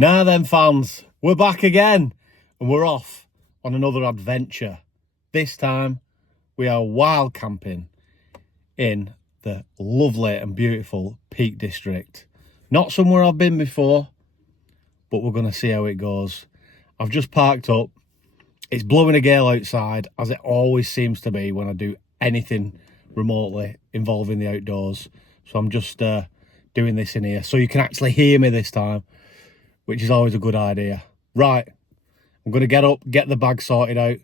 Now then, fans, we're back again and we're off on another adventure. This time we are wild camping in the lovely and beautiful Peak District. Not somewhere I've been before, but we're going to see how it goes. I've just parked up. It's blowing a gale outside, as it always seems to be when I do anything remotely involving the outdoors. So I'm just doing this in here so you can actually hear me this time, which is always a good idea. Right, I'm going to get up, get the bag sorted out,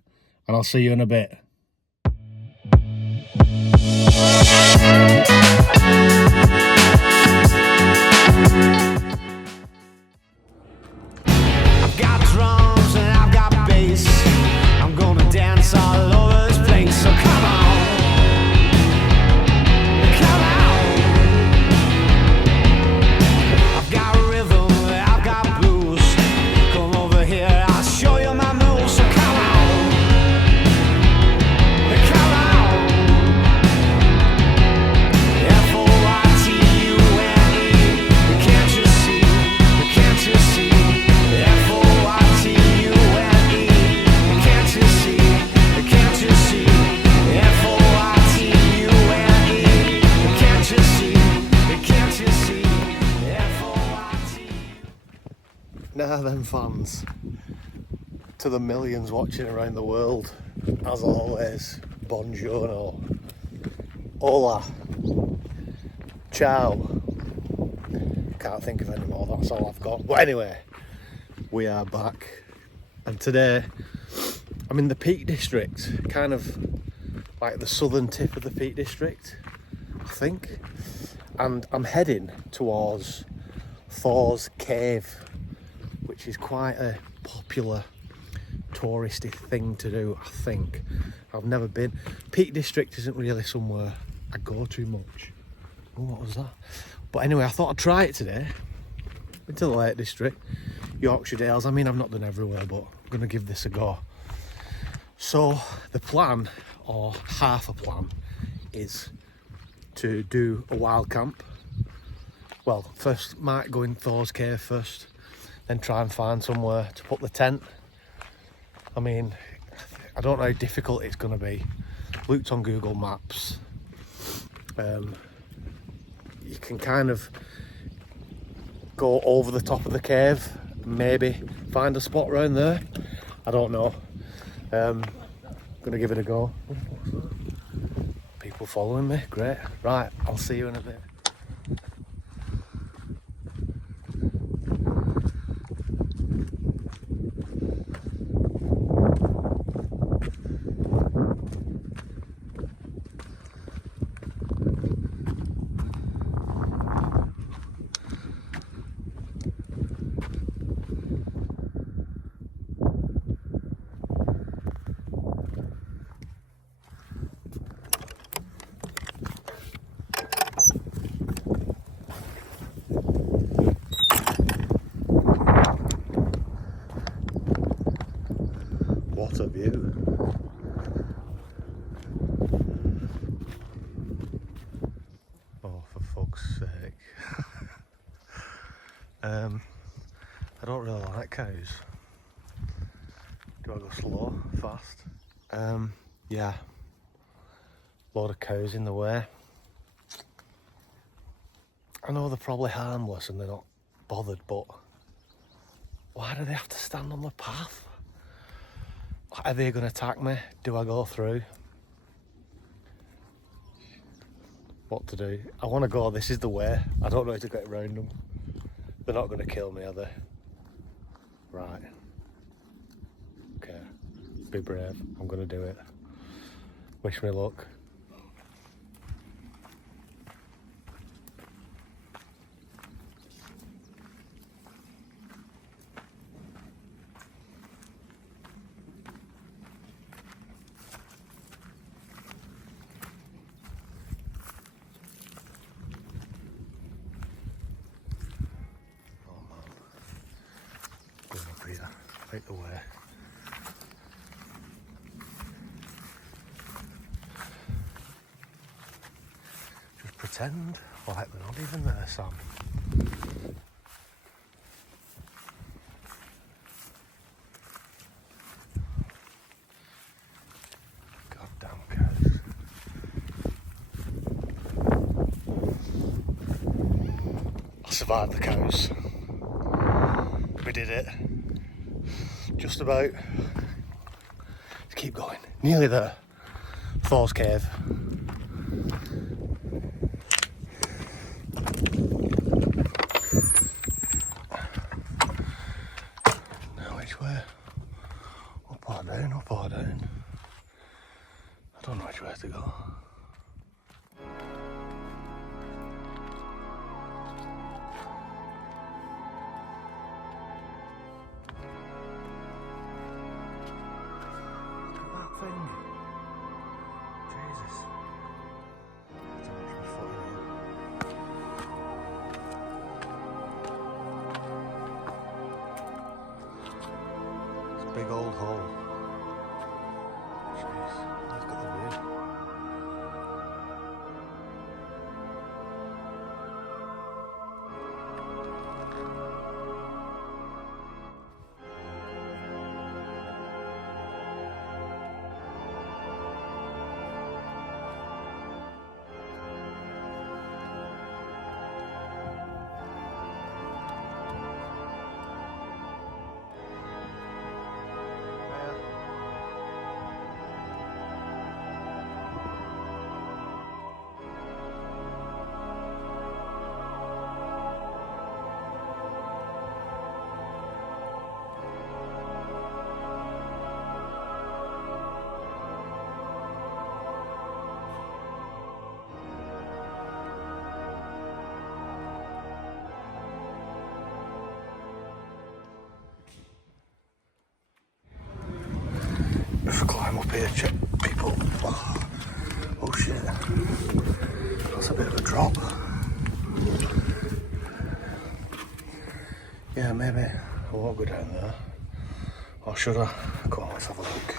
and I'll see you in a bit. I've got drums and I've got bass. I'm gonna dance all over this place, so come on. Come on. I've got rhythm, I've got blues. Come over here, I'll show you my moves, so come on. Come on. F-O-I-T-U-N-E. Can't you see? Can't you see? F-O-I-T-U-N-E. Can't you see? Can't you see? F-O-I-T-U-N-E. Can't you see? Can't you see? F-O-I-T. Now then, fans, to the millions watching around the world, as always, buongiorno, hola, ciao. Can't think of any more, that's all I've got. But anyway, we are back, and today I'm in the Peak District, kind of like the southern tip of the Peak District, I think, and I'm heading towards THORS Cave, which is quite a popular touristy thing to do, I think. I've never been. Peak District isn't really somewhere I go to much. Oh, what was that? But anyway, I thought I'd try it today. Been to the Lake District, Yorkshire Dales. I mean, I've not done everywhere, but I'm going to give this a go. So the plan, or half a plan, is to do a wild camp. Well, first might go in THORS Cave first, then try and find somewhere to put the tent. I mean, I don't know how difficult it's going to be. Looked on Google Maps. You can kind of go over the top of the cave, maybe find a spot around there. I don't know. Gonna give it a go. People following me, great. Right, I'll see you in a bit. What a view. Oh, for fuck's sake. I don't really like cows. Do I go slow, fast? Yeah. Load of cows in the way. I know they're probably harmless and they're not bothered, but why do they have to stand on the path? Are they going to attack me? Do I go through? What to do? I want to go, this is the way. I don't know how to get around them. They're not going to kill me, are they? Right. Okay. Be brave. I'm going to do it. Wish me luck. Out the way. Just pretend like they're not even there, Sam. survived the cows. We did it. Just about. Let's keep going. Nearly there. THORS Cave. Now which way? Up or down, up or down? I don't know which way to go. Thing. Jesus. So much fun here. It's a big old hole. Jeez, look at the view. If I climb up here, check people. Oh shit. That's a bit of a drop. Yeah, maybe I won't go down there. Or should I? Come on, let's have a look.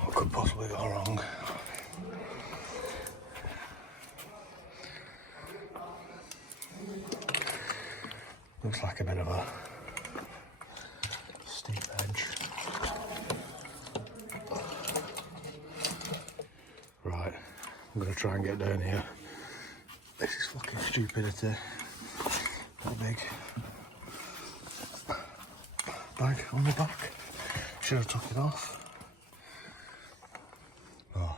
What could possibly go wrong? Looks like a bit of a steep edge. Right, I'm gonna try and get down here. This is fucking stupidity. That big bag on the back. Should have took it off. Oh,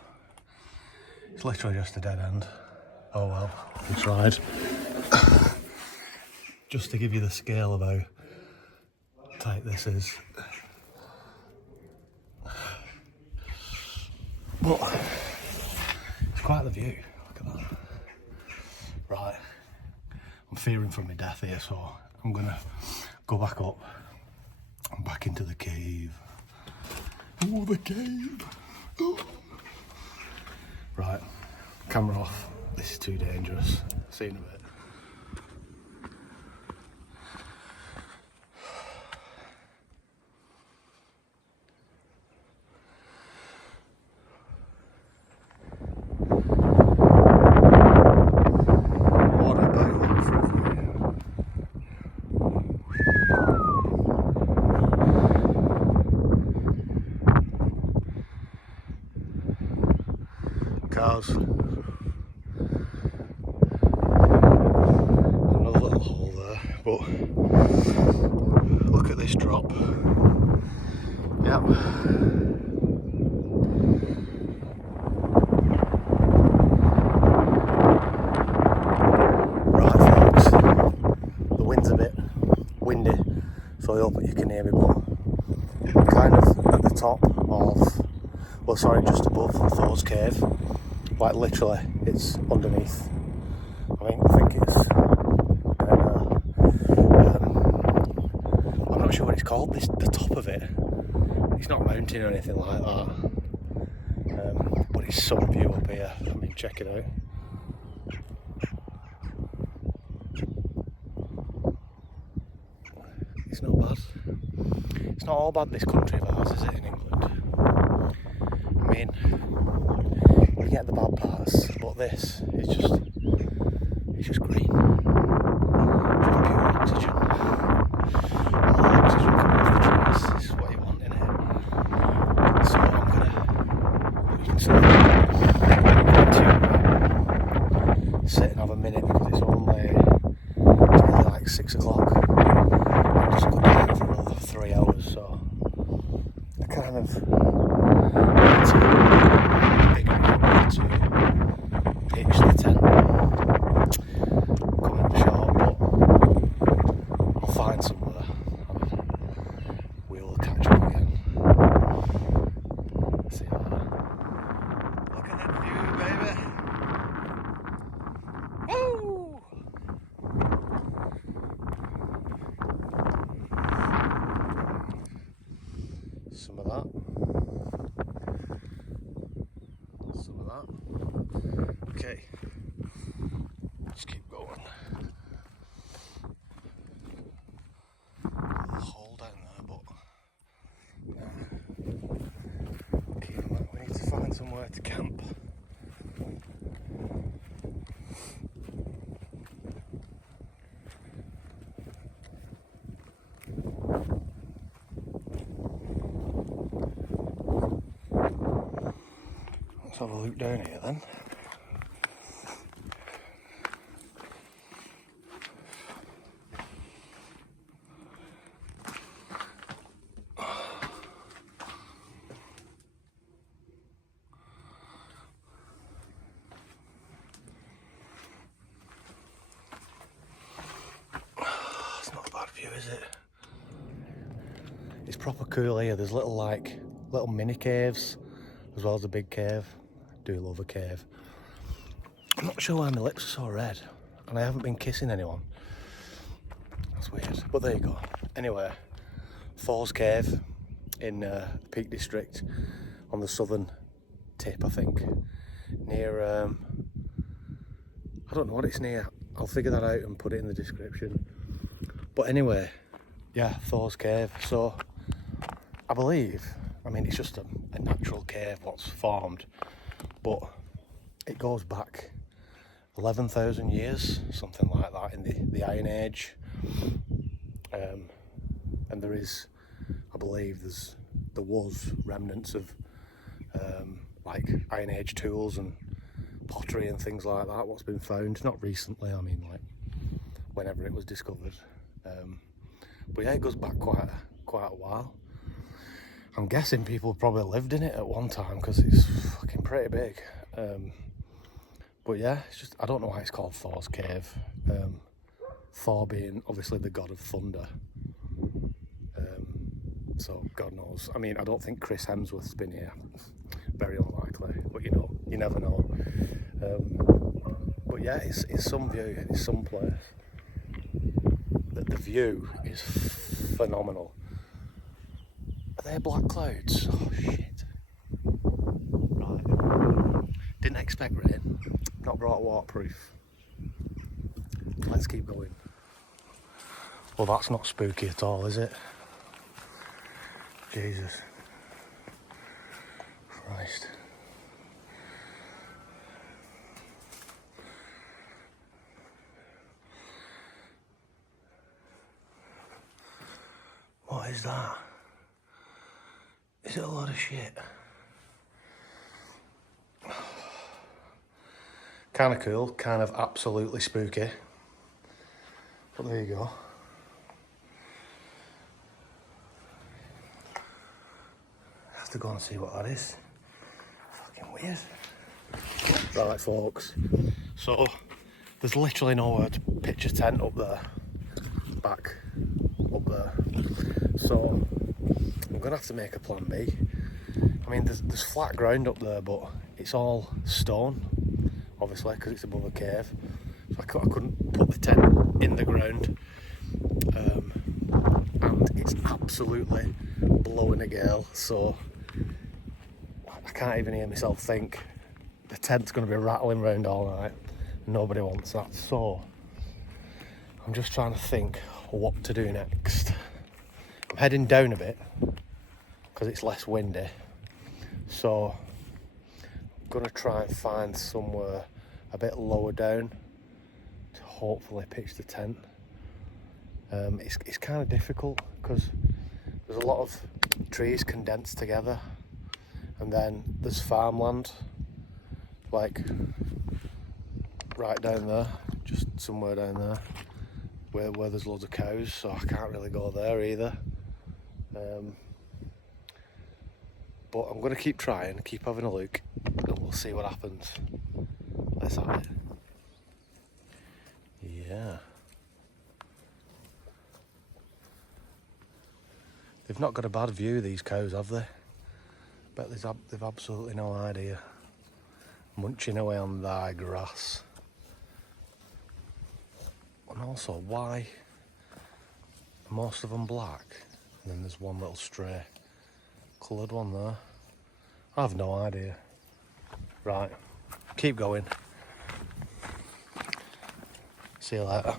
it's literally just a dead end. Oh well, we tried. Just to give you the scale of how tight this is. But it's quite the view. Look at that. Right, I'm fearing for my death here, so I'm gonna go back up and back into the cave. Oh, the cave! Oh. Right, camera off. This is too dangerous. See you in a bit. Cars. Another little hole there, but look at this drop. Yep. Right folks, the wind's a bit windy, so I hope that you can hear me, but I'm kind of at the top of, well sorry, just above THORS Cave. Like literally, it's underneath. I think it's. I'm not sure what it's called. The top of it. It's not a mountain or anything like that. But it's some view up here. I mean, check it out. It's not bad. It's not all bad. This country of ours, is it? In England. I mean. You get the bad parts, but this is just, it's just green. Just pure oxygen. All the oxygen coming off the trees. This is what you want, innit? So I'm gonna, you can see, I'm going to sit and have a minute because it's only like 6 o'clock. I just got down for another 3 hours, so I kind of need to pitch the tent. Coming short, but I'll find somewhere and we'll catch up again. See you later. Look at that view, baby. Woo! Some of that. Some of that. Okay. Let's keep going. A hole down there, but keep them up. We need to find somewhere to camp. Let's have a look down here then. It's not a bad view, is it? It's proper cool here. There's little mini caves as well as a big cave. Do love a cave. I'm not sure why my lips are so red, and I haven't been kissing anyone. That's weird, but there you go. Anyway, THORS Cave in the Peak District on the southern tip, I think. Near, I don't know what it's near. I'll figure that out and put it in the description. But anyway, yeah, THORS Cave. So, I believe, I mean, it's just a natural cave what's formed, but it goes back 11,000 years, something like that, in the Iron Age. And there is, I believe, there was remnants of like Iron Age tools and pottery and things like that. What's been found, not recently. I mean, like whenever it was discovered. But yeah, it goes back quite a while. I'm guessing people probably lived in it at one time because it's fucking pretty big. But yeah, it's just, I don't know why it's called THORS Cave. Thor being obviously the god of thunder. So God knows. I mean, I don't think Chris Hemsworth's been here. Very unlikely, but you know, you never know. But yeah, it's some view, it's some place. The view is phenomenal. Are they black clouds? Oh shit. Right. Didn't expect rain. Not brought waterproof. Let's keep going. Well, that's not spooky at all, is it? Jesus Christ. What is that? Is it a lot of shit? Kind of cool, kind of absolutely spooky. But there you go. I have to go and see what that is. Fucking weird. Right, folks. So, there's literally nowhere to pitch a tent up there. Back up there. So, I'm gonna have to make a plan B. I mean, there's flat ground up there, but it's all stone, obviously, because it's above a cave. So I couldn't put the tent in the ground. And it's absolutely blowing a gale, so I can't even hear myself think. The tent's going to be rattling around all night. Nobody wants that, so I'm just trying to think what to do next. I'm heading down a bit because it's less windy, so I'm going to try and find somewhere a bit lower down to hopefully pitch the tent. It's kind of difficult because there's a lot of trees condensed together, and then there's farmland like right down there, just somewhere down there, where there's loads of cows, so I can't really go there either. But I'm going to keep trying, keep having a look, and we'll see what happens. Let's have it. Yeah. They've not got a bad view, these cows, have they? Bet they've absolutely no idea. Munching away on their grass. And also, why are most of them black? And then there's one little stray coloured one there. I have no idea. Right, keep going. See you later.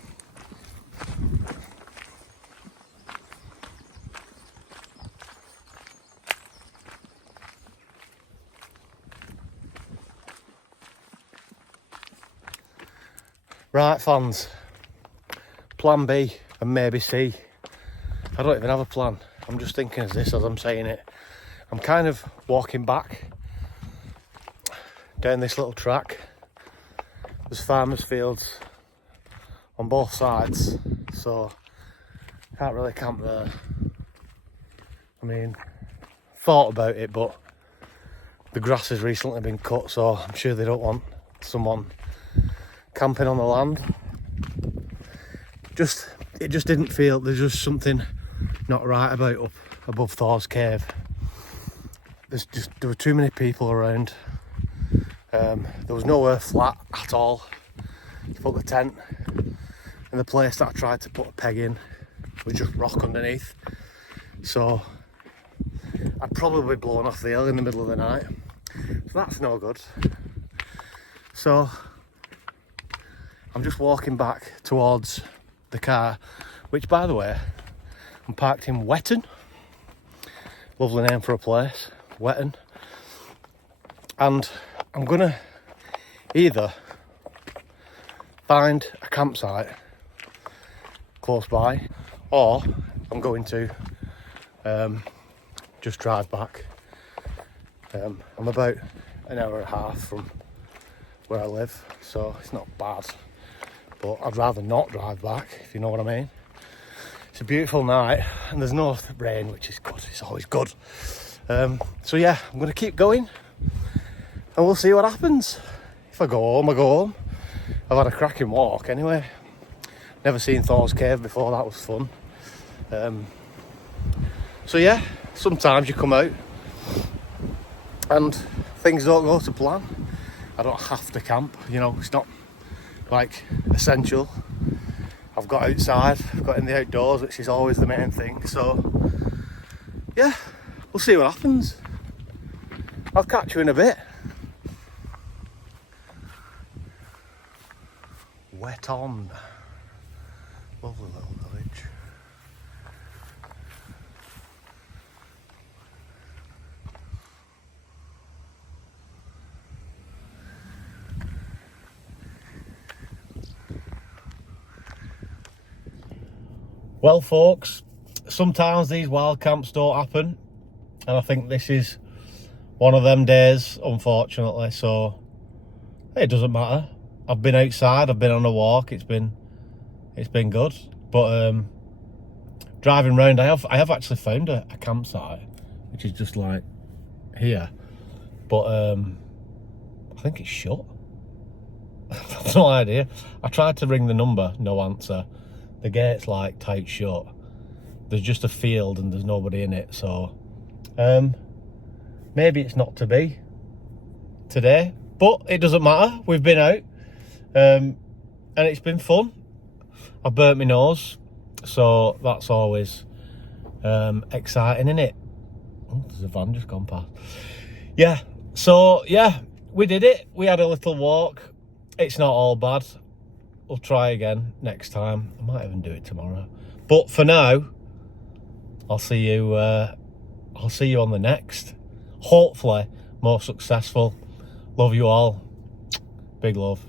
Right, fans. Plan B and maybe C. I don't even have a plan. I'm just thinking of this as I'm saying it. I'm kind of walking back down this little track. There's farmers' fields on both sides, so can't really camp there. I mean, thought about it, but the grass has recently been cut, so I'm sure they don't want someone camping on the land. It just didn't feel, there's just something not right about up above Thor's Cave. There were too many people around. There was nowhere flat at all to put the tent, and the place that I tried to put a peg in was just rock underneath. So I'd probably blown off the hill in the middle of the night. So that's no good. So I'm just walking back towards the car, which, by the way, I'm parked in Wetton. Lovely name for a place, Wetton. And I'm gonna either find a campsite close by, or I'm going to just drive back. I'm about an hour and a half from where I live, so it's not bad, but I'd rather not drive back, if you know what I mean. It's a beautiful night and there's no rain, which is good. It's always good. So yeah, I'm going to keep going and we'll see what happens. If I go home, I go home. I've had a cracking walk anyway. Never seen Thor's Cave before, that was fun. So yeah, sometimes you come out and things don't go to plan. I don't have to camp, you know, it's not like essential. I've got outside, I've got in the outdoors, which is always the main thing. So yeah, we'll see what happens. I'll catch you in a bit. Wetton, lovely little village. Well folks, sometimes these wild camps don't happen, and I think this is one of them days, unfortunately, so it doesn't matter. I've been outside, I've been on a walk, it's been good, but driving around, I have actually found a campsite, which is just like here, but I think it's shut. I've no idea. I tried to ring the number, no answer. The gate's like tight shut. There's just a field and there's nobody in it, so maybe it's not to be today, but it doesn't matter. We've been out and it's been fun. I burnt my nose, so that's always exciting, isn't it? Oh, there's a van just gone past. Yeah, so yeah, we did it. We had a little walk. It's not all bad. We'll try again next time. I might even do it tomorrow. But for now, I'll see you on the next. Hopefully more successful. Love you all. Big love.